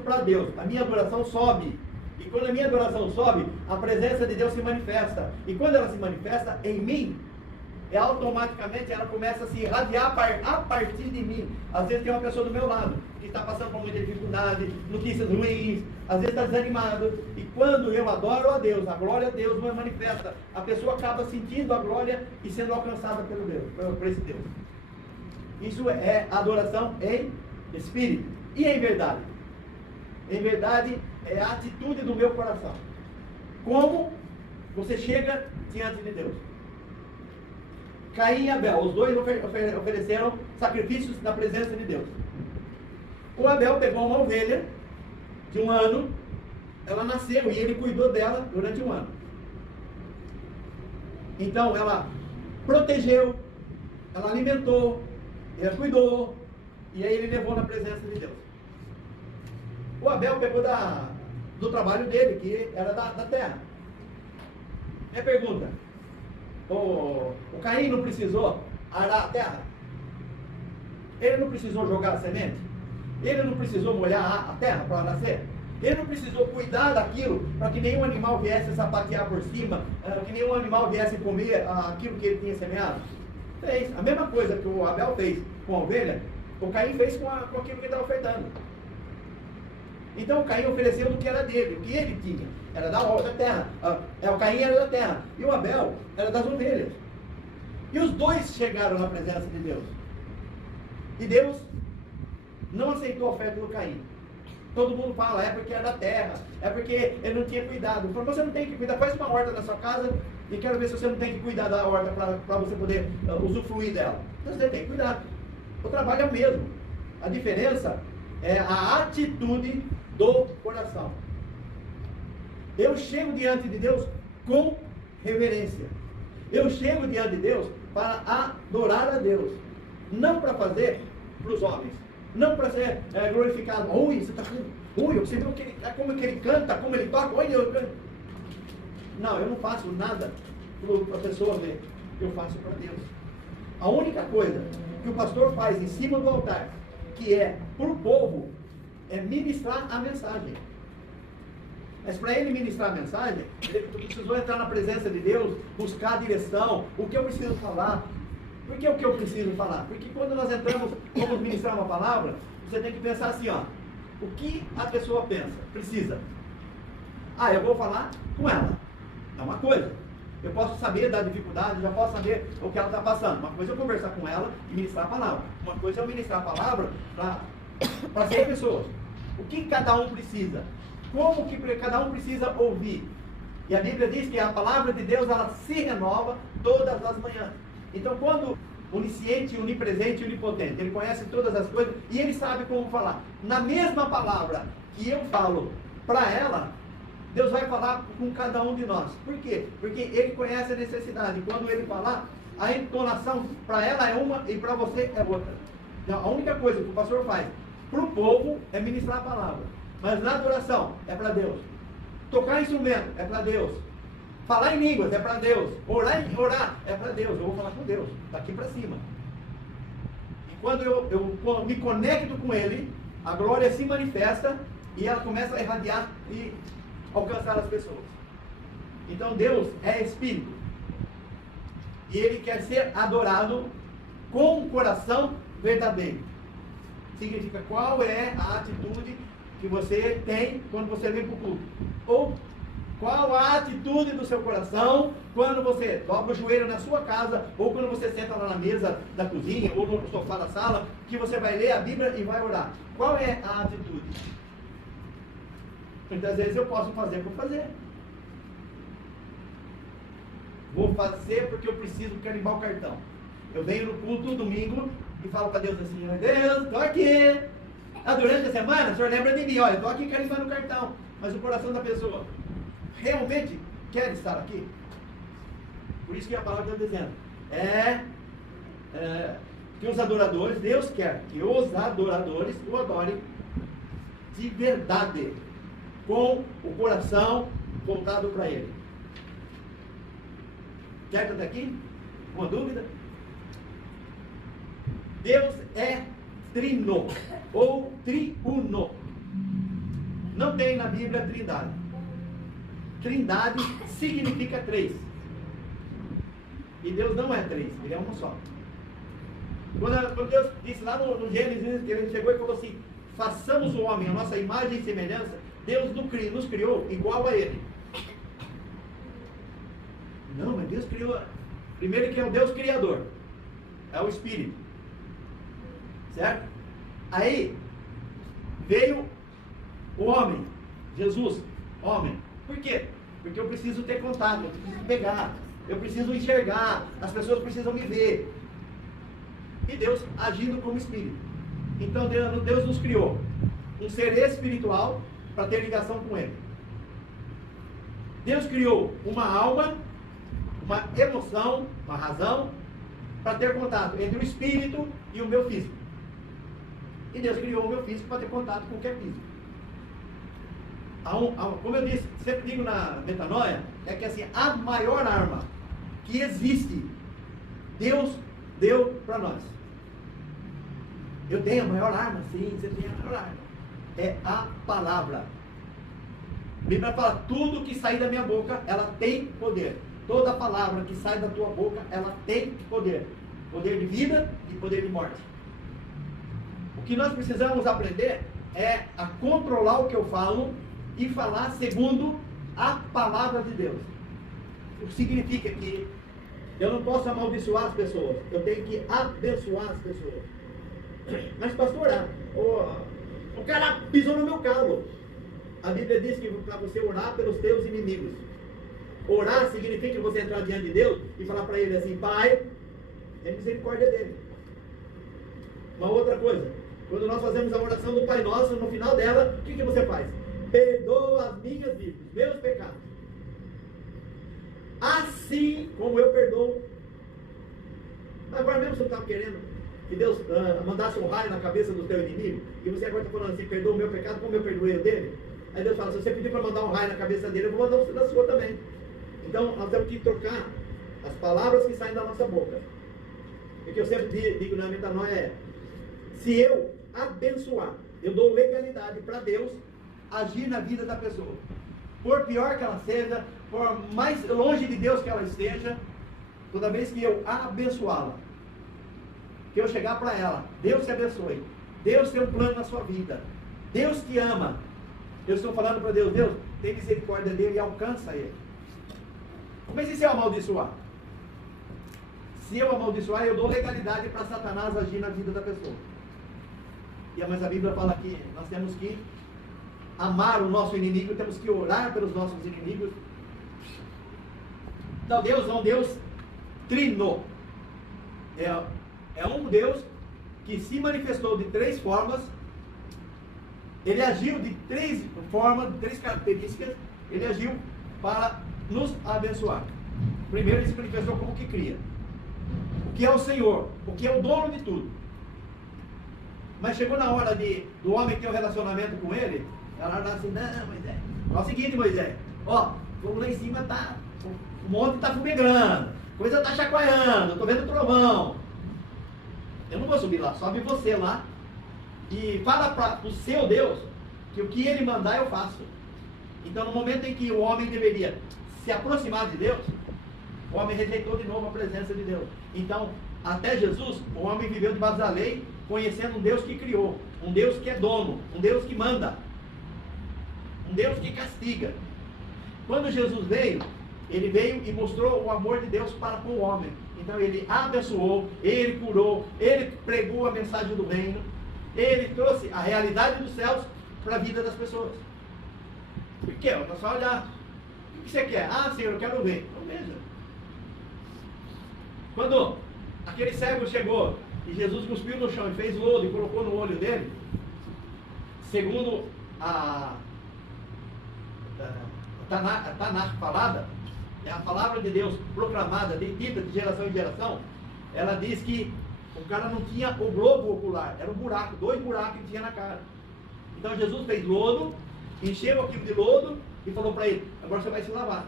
para Deus, a minha adoração sobe. E quando a minha adoração sobe, a presença de Deus se manifesta. E quando ela se manifesta em mim, automaticamente ela começa a se irradiar a partir de mim. Às vezes tem uma pessoa do meu lado que está passando por muita dificuldade, notícias ruins, às vezes está desanimado. E quando eu adoro a Deus, a glória a Deus me manifesta, a pessoa acaba sentindo a glória e sendo alcançada pelo Deus, por esse Deus. Isso é adoração em espírito e em verdade. Em verdade é a atitude do meu coração. Como você chega diante de Deus. Caim e Abel, os dois ofereceram sacrifícios na presença de Deus. O Abel pegou uma ovelha de 1 ano, ela nasceu e ele cuidou dela durante 1 ano. Então ela protegeu, ela alimentou, ele cuidou, e aí ele levou na presença de Deus. O Abel pegou do trabalho dele, que era da terra. Minha pergunta: o Caim não precisou arar a terra? Ele não precisou jogar a semente? Ele não precisou molhar a terra para nascer? Ele não precisou cuidar daquilo para que nenhum animal viesse sapatear por cima, que nenhum animal viesse comer aquilo que ele tinha semeado? Fez. A mesma coisa que o Abel fez com a ovelha, o Caim fez com aquilo que ele estava ofertando. Então o Caim ofereceu do que era dele, o que ele tinha, era da terra. O Caim era da terra e o Abel era das ovelhas. E os dois chegaram na presença de Deus. E Deus não aceitou a oferta do Caim. Todo mundo fala, é porque era da terra, é porque ele não tinha cuidado. Ele falou, você não tem que cuidar, faz uma horta na sua casa e quero ver se você não tem que cuidar da horta para você poder usufruir dela. Então você tem que cuidar. O trabalho é o mesmo. A diferença é a atitude do coração. Eu chego diante de Deus com reverência. Eu chego diante de Deus para adorar a Deus. Não para fazer para os homens. Não para ser glorificado. Ui, você está você viu como que ele canta, como ele toca. Oi, não, eu não faço nada para a pessoa ver. Eu faço para Deus. A única coisa que o pastor faz em cima do altar, que é para o povo, é ministrar a mensagem. Mas para ele ministrar a mensagem, ele precisou entrar na presença de Deus, buscar a direção, o que eu preciso falar. Por que o que eu preciso falar? Porque quando nós entramos, vamos ministrar uma palavra, você tem que pensar assim, ó, o que a pessoa pensa, precisa. Eu vou falar com ela. É uma coisa. Eu posso saber da dificuldade, já posso saber o que ela está passando. Uma coisa é eu conversar com ela e ministrar a palavra. Uma coisa é eu ministrar a palavra para 100 pessoas. O que cada um precisa? Como que cada um precisa ouvir? E a Bíblia diz que a palavra de Deus, ela se renova todas as manhãs. Então, quando onisciente, onipresente e onipotente, ele conhece todas as coisas e ele sabe como falar. Na mesma palavra que eu falo para ela, Deus vai falar com cada um de nós. Por quê? Porque ele conhece a necessidade. Quando ele falar, a entonação para ela é uma e para você é outra. Então, a única coisa que o pastor faz para o povo é ministrar a palavra. Mas na adoração é para Deus. Tocar instrumento é para Deus. Falar em línguas é para Deus. Orar é para Deus. Eu vou falar com Deus, daqui para cima. E quando eu me conecto com Ele, a glória se manifesta e ela começa a irradiar e alcançar as pessoas. Então Deus é Espírito. E Ele quer ser adorado com o coração verdadeiro. Significa qual é a atitude que você tem quando você vem para o culto. Ou qual a atitude do seu coração quando você dobra o joelho na sua casa, ou quando você senta lá na mesa da cozinha, ou no sofá da sala, que você vai ler a Bíblia e vai orar. Qual é a atitude? Muitas vezes eu posso fazer por fazer. Vou fazer porque eu preciso carimbar o cartão. Eu venho no culto domingo e falo para Deus assim, meu Deus, estou aqui. Durante a semana, o senhor lembra de mim, olha, estou aqui carimbando o cartão. Mas o coração da pessoa realmente quer estar aqui? Por isso que a palavra está dizendo, que os adoradores, Deus quer que os adoradores o adorem de verdade, com o coração voltado para Ele. Certo até aqui? Uma dúvida? Deus é trino, ou triuno. Não tem na Bíblia trindade. Trindade significa três. E Deus não é três, Ele é um só. Quando Deus disse lá no Gênesis, que Ele chegou e falou assim, façamos o homem a nossa imagem e semelhança, Deus nos criou igual a Ele. Não, mas Deus criou. Primeiro que é o Deus Criador. É o Espírito. Certo? Aí veio o homem, Jesus, homem. Por quê? Porque eu preciso ter contato, eu preciso pegar, eu preciso enxergar, as pessoas precisam me ver. E Deus agindo como Espírito. Então Deus nos criou um ser espiritual para ter ligação com Ele. Deus criou uma alma, uma emoção, uma razão, para ter contato entre o espírito e o meu físico. E Deus criou o meu físico para ter contato com o que é físico. Como eu disse, sempre digo na metanoia, é que assim, a maior arma que existe, Deus deu para nós. Eu tenho a maior arma? Sim, você tem a maior arma. É a palavra. A Bíblia fala, tudo que sair da minha boca, ela tem poder. Toda palavra que sai da tua boca, ela tem poder. Poder de vida e poder de morte. O que nós precisamos aprender é a controlar o que eu falo e falar segundo a palavra de Deus. O que significa que eu não posso amaldiçoar as pessoas. Eu tenho que abençoar as pessoas. Mas pastor, o cara pisou no meu calo. A Bíblia diz que para você orar pelos teus inimigos. Orar significa você entrar diante de Deus e falar para Ele assim, Pai, tem misericórdia dele. Uma outra coisa, quando nós fazemos a oração do Pai Nosso, no final dela, o que você faz? Perdoa as minhas vidas, meus pecados. Assim como eu perdoo. Agora mesmo você não estava querendo que Deus mandasse um raio na cabeça do teu inimigo, e você agora está falando assim, perdoa o meu pecado como eu perdoei o dele. Aí Deus fala, se você pedir para mandar um raio na cabeça dele, eu vou mandar na sua também. Então nós temos que trocar as palavras que saem da nossa boca. O que eu sempre digo na metanoia é, se eu abençoar, eu dou legalidade para Deus agir na vida da pessoa. Por pior que ela seja, por mais longe de Deus que ela esteja, toda vez que eu abençoá-la, que eu chegar para ela, Deus te abençoe, Deus tem um plano na sua vida, Deus te ama, eu estou falando para Deus, Deus, tem misericórdia dele e alcança ele. Mas e se eu amaldiçoar? Se eu amaldiçoar, eu dou legalidade para Satanás agir na vida da pessoa. Mas a Bíblia fala que nós temos que amar o nosso inimigo, temos que orar pelos nossos inimigos. Então Deus é um Deus trino. É um Deus que se manifestou de três formas. Ele agiu de três formas, de três características. Ele agiu para nos abençoar. Primeiro, ele se manifestou como que cria. O que é o Senhor, o que é o dono de tudo. Mas chegou na hora do homem ter um relacionamento com ele, ela falou assim, não, Moisés, é o seguinte, Moisés, ó, vamos lá em cima, tá, o monte está fumegando, a coisa está chacoalhando, eu estou vendo trovão. Eu não vou subir lá, sobe você lá e fala para o seu Deus que o que ele mandar eu faço. Então, no momento em que o homem deveria se aproximar de Deus, o homem rejeitou de novo a presença de Deus. Então, até Jesus, o homem viveu debaixo da lei, conhecendo um Deus que criou, um Deus que é dono, um Deus que manda, um Deus que castiga. Quando Jesus veio, ele veio e mostrou o amor de Deus para com o homem. Então ele abençoou, ele curou, ele pregou a mensagem do reino, ele trouxe a realidade dos céus para a vida das pessoas. Por quê? É só olhar. O que você quer? Ah, Senhor, eu quero ver. Então veja. Quando aquele cego chegou e Jesus cuspiu no chão e fez lodo e colocou no olho dele, segundo a Tanakh falada, é a palavra de Deus proclamada, dita de geração em geração, ela diz que o cara não tinha o globo ocular, era um buraco, 2 buracos que tinha na cara. Então Jesus fez lodo, encheu aquilo de lodo e falou para ele, agora você vai se lavar.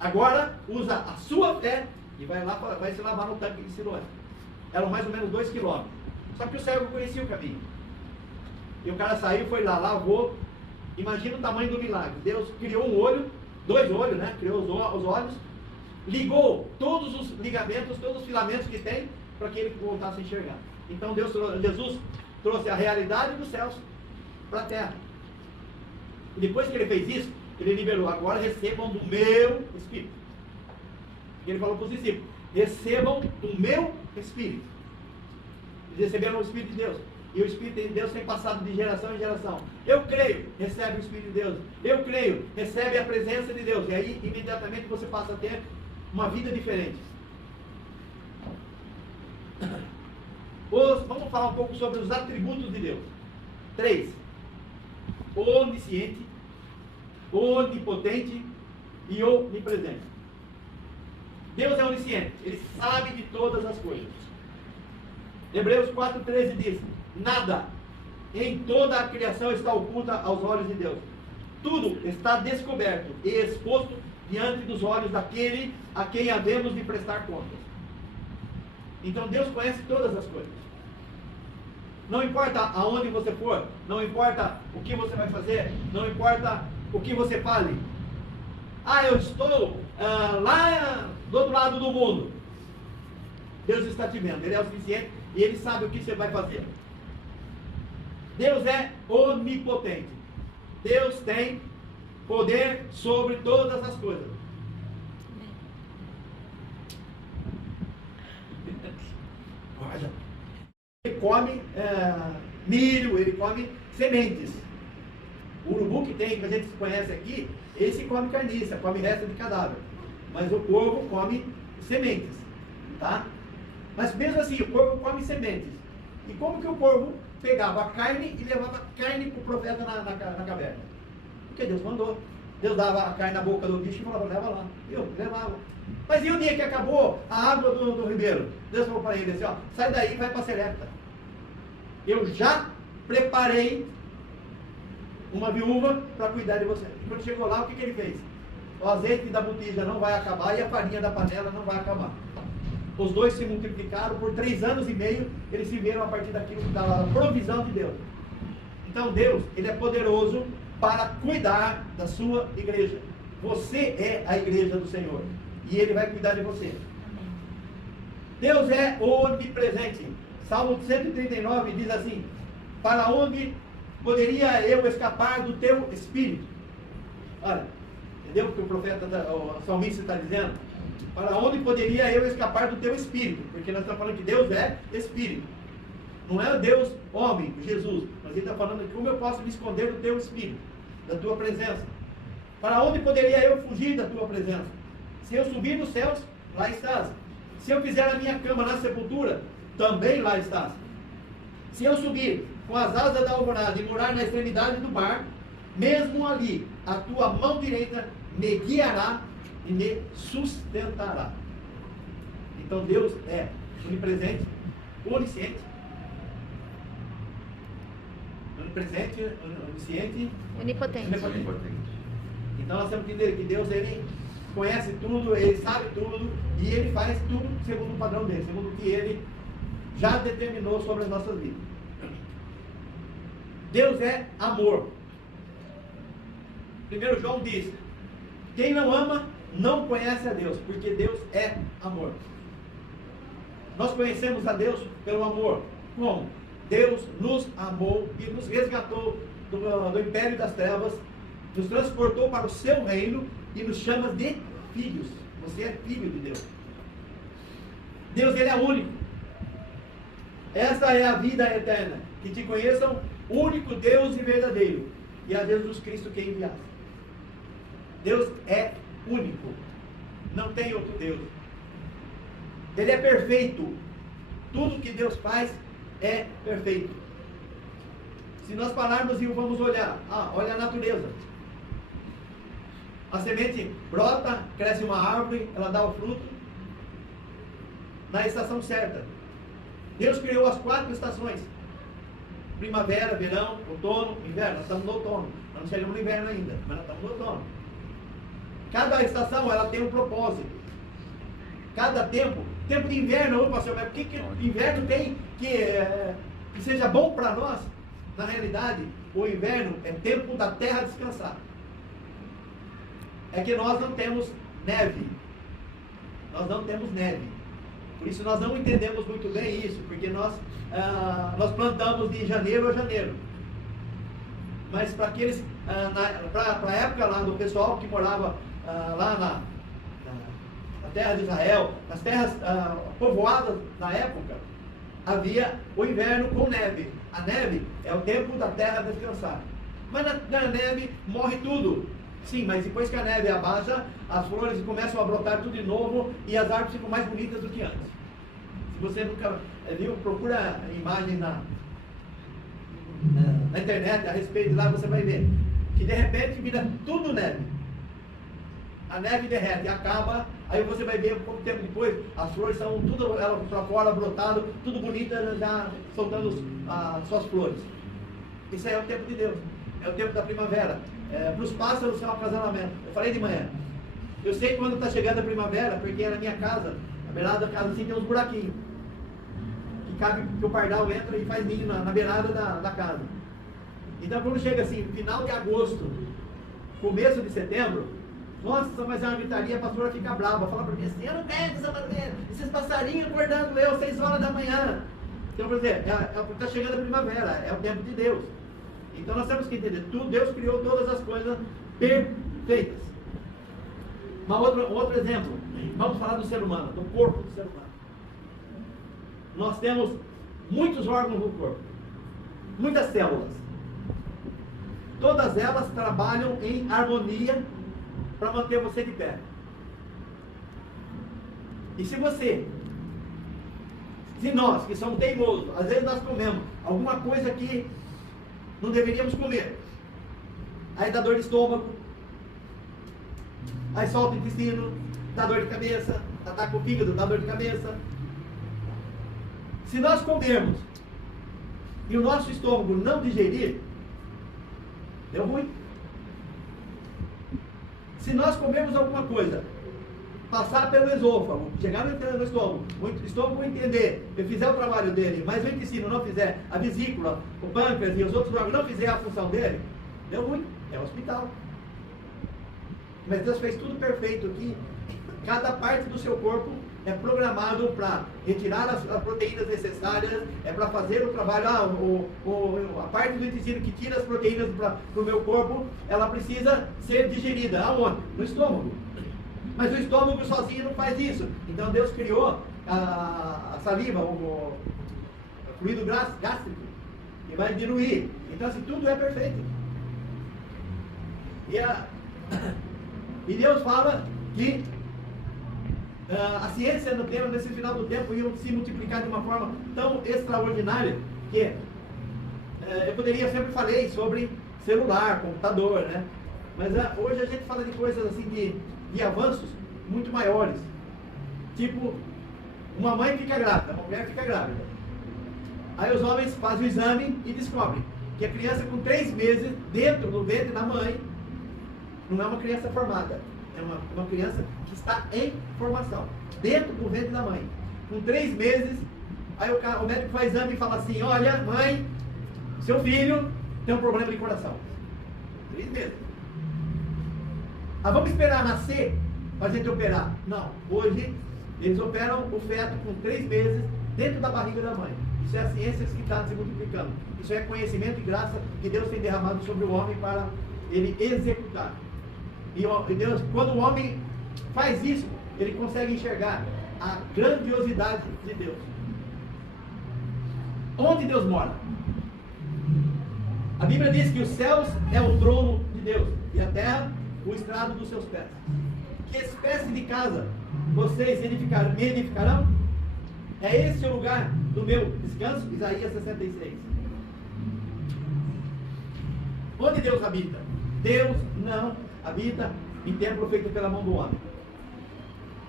Agora usa a sua fé e vai se lavar no tanque de Siloé. Eram mais ou menos 2 quilômetros. Só que o cego conhecia o caminho. E o cara saiu, foi lá, lavou. Imagina o tamanho do milagre. Deus criou um olho, 2 olhos, né? Criou os olhos, ligou todos os ligamentos, todos os filamentos que tem, para que ele voltasse a enxergar. Então Jesus trouxe a realidade dos céus para a terra. E depois que ele fez isso, ele liberou: agora recebam do meu Espírito. Ele falou para os discípulos: recebam do meu Espírito. Eles receberam o Espírito de Deus. E o Espírito de Deus tem passado de geração em geração. Eu creio, recebe o Espírito de Deus. Eu creio, recebe a presença de Deus. E aí, imediatamente, você passa a ter uma vida diferente. Vamos falar um pouco sobre os atributos de Deus. 3. Onisciente, onipotente e onipresente. Deus é onisciente. Ele sabe de todas as coisas. Hebreus 4,13 diz: nada em toda a criação está oculta aos olhos de Deus. Tudo está descoberto e exposto diante dos olhos daquele a quem havemos de prestar contas. Então Deus conhece todas as coisas. Não importa aonde você for, não importa o que você vai fazer, não importa o que você fale. Eu estou lá do outro lado do mundo. Deus está te vendo, Ele é o suficiente e Ele sabe o que você vai fazer. Deus é onipotente. Deus tem poder sobre todas as coisas. Ele come milho, ele come sementes. O urubu que a gente conhece aqui, esse come carniça, come resto de cadáver. Mas o corvo come sementes, tá? Mas mesmo assim, o corvo come sementes. E como que o corvo pegava a carne e levava carne para o profeta na caverna? Porque Deus mandou. Deus dava a carne na boca do bicho e falava: leva lá. Eu levava. Mas e o dia que acabou a água do ribeiro? Deus falou para ele assim: sai daí e vai para Serepta. Eu já preparei uma viúva para cuidar de você. E quando chegou lá, o que ele fez? O azeite da botija não vai acabar e a farinha da panela não vai acabar. Os dois se multiplicaram por 3 anos e meio. Eles se viram a partir daquilo que estava na provisão de Deus. Então Deus, Ele é poderoso para cuidar da sua igreja. Você é a igreja do Senhor e Ele vai cuidar de você. Deus é onipresente. Salmo 139 diz assim: para onde poderia eu escapar do teu espírito? Olha, entendeu o que o salmista está dizendo? Para onde poderia eu escapar do teu espírito? Porque nós estamos falando que Deus é espírito. Não é o Deus homem, Jesus. Mas Ele está falando de como eu posso me esconder do teu espírito, da tua presença. Para onde poderia eu fugir da tua presença? Se eu subir nos céus, lá estás. Se eu fizer a minha cama na sepultura, também lá estás. Se eu subir com as asas da alvorada e morar na extremidade do mar, mesmo ali a tua mão direita me guiará e me sustentará. Então Deus é onipresente, onisciente, onisciente, onipotente. Então nós temos que entender que Deus, Ele conhece tudo, Ele sabe tudo e Ele faz tudo segundo o padrão dele, segundo o que Ele já determinou sobre as nossas vidas. Deus é amor. 1 João diz: quem não ama não conhece a Deus, porque Deus é amor. Nós conhecemos a Deus pelo amor. Como? Deus nos amou e nos resgatou do império das trevas, nos transportou para o seu reino e nos chama de filhos. Você é filho de Deus. Deus, Ele é único. Esta é a vida eterna, que te conheçam, único Deus e verdadeiro, e a Jesus Cristo que enviaste. Deus é único, não tem outro Deus. Ele é perfeito. Tudo que Deus faz é perfeito. Se nós pararmos e vamos olhar, olha a natureza. A semente brota, cresce uma árvore, ela dá o fruto na estação certa. Deus criou as 4 estações: primavera, verão, outono, inverno. Nós estamos no outono. Nós não chegamos no inverno ainda, mas nós estamos no outono. Cada estação, ela tem um propósito. Cada tempo de inverno, pastor, mas o que inverno tem que seja bom para nós? na realidade, o inverno é tempo da terra descansar. É que nós não temos neve. Nós não temos neve. Por isso nós não entendemos muito bem isso, porque nós plantamos de janeiro a janeiro. Mas para aqueles, para a época lá do pessoal que morava lá na terra de Israel, nas terras povoadas da época, havia o inverno com neve. A neve é o tempo da terra descansar. Mas na neve morre tudo. Sim, mas depois que a neve abaixa, as flores começam a brotar tudo de novo e as árvores ficam mais bonitas do que antes. Se você nunca viu, procura imagem na internet a respeito de lá, você vai ver que de repente vira tudo neve. A neve derrete, acaba, aí você vai ver um pouco tempo depois, as flores são tudo elas para fora, brotado, tudo bonita, já soltando suas flores. Isso aí é o tempo de Deus, é o tempo da primavera. Para os pássaros é um acasalamento. Eu falei de manhã, eu sei quando está chegando a primavera, porque na minha casa, na beirada da casa assim, tem uns buraquinhos que cabe, que o pardal entra e faz ninho na beirada da casa. Então quando chega assim, final de agosto, começo de setembro, nossa, mas é uma gritaria, a pastora fica brava, fala para mim assim, eu não quero essa barulheira, esses passarinhos acordando eu 6 horas da manhã. Então, por exemplo, está chegando a primavera, é o tempo de Deus. Então nós temos que entender, Deus criou todas as coisas perfeitas. Outro exemplo, vamos falar do ser humano, do corpo do ser humano. Nós temos muitos órgãos no corpo, muitas células. Todas elas trabalham em harmonia para manter você de pé. E se nós que somos teimosos, às vezes nós comemos alguma coisa que não deveríamos comer, aí dá dor de estômago, aí solta o intestino, dá dor de cabeça, ataca o fígado, dá dor de cabeça. Se nós comermos e o nosso estômago não digerir, deu ruim. Se nós comermos alguma coisa, passar pelo esôfago, chegar no estômago, o estômago entender, eu fizer o trabalho dele, mas o intestino não fizer, a vesícula, o pâncreas e os outros órgãos não fizer a função dele, deu ruim, é um hospital. Mas Deus fez tudo perfeito aqui. Cada parte do seu corpo é programado para retirar as proteínas necessárias, é para fazer o trabalho. A parte do intestino que tira as proteínas para o meu corpo, ela precisa ser digerida. Aonde? No estômago. Mas o estômago sozinho não faz isso. Então Deus criou a saliva, o fluido gástrico, que vai diluir. Então assim, tudo é perfeito. E Deus fala que a ciência nesse final do tempo ia se multiplicar de uma forma tão extraordinária que eu sempre falei sobre celular, computador, né? Mas hoje a gente fala de coisas assim de avanços muito maiores. Tipo, uma mãe fica grávida, uma mulher fica grávida. Aí os homens fazem o exame e descobrem que a criança com 3 meses dentro do ventre da mãe não é uma criança formada, é uma criança que está em formação, dentro do ventre da mãe. Com 3 meses, aí o médico faz exame e fala assim, olha, mãe, seu filho tem um problema de coração. 3 meses. Vamos esperar nascer para a gente operar? Não. Hoje, eles operam o feto com 3 meses dentro da barriga da mãe. Isso é a ciência que está se multiplicando. Isso é conhecimento e graça que Deus tem derramado sobre o homem para ele executar. E Deus, quando o homem faz isso, ele consegue enxergar a grandiosidade de Deus. Onde Deus mora? A Bíblia diz que os céus é o trono de Deus e a terra o estrado dos seus pés. Que espécie de casa vocês me edificarão? É esse o lugar do meu descanso? Isaías 66. Onde Deus habita? Deus não habita em templo feito pela mão do homem.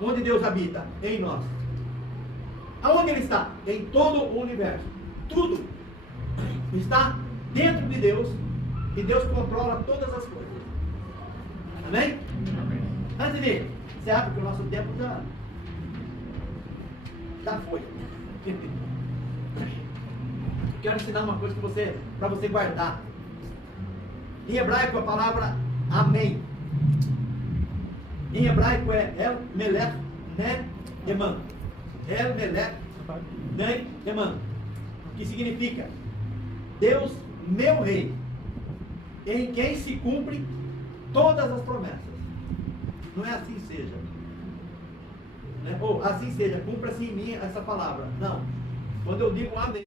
Onde Deus habita? Em nós. Aonde Ele está? Em todo o universo. Tudo está dentro de Deus e Deus controla todas as coisas. Amém? Amém. Antes de encerrar, porque o nosso tempo já foi. quero ensinar uma coisa para você guardar. Em hebraico a palavra amém. Em hebraico é El Melech Ne Eman. El Melech Ne Eman. Que significa Deus, meu rei, em quem se cumpre todas as promessas. Não é assim seja. Ou assim seja, cumpra-se em mim essa palavra. Não. Quando eu digo amém.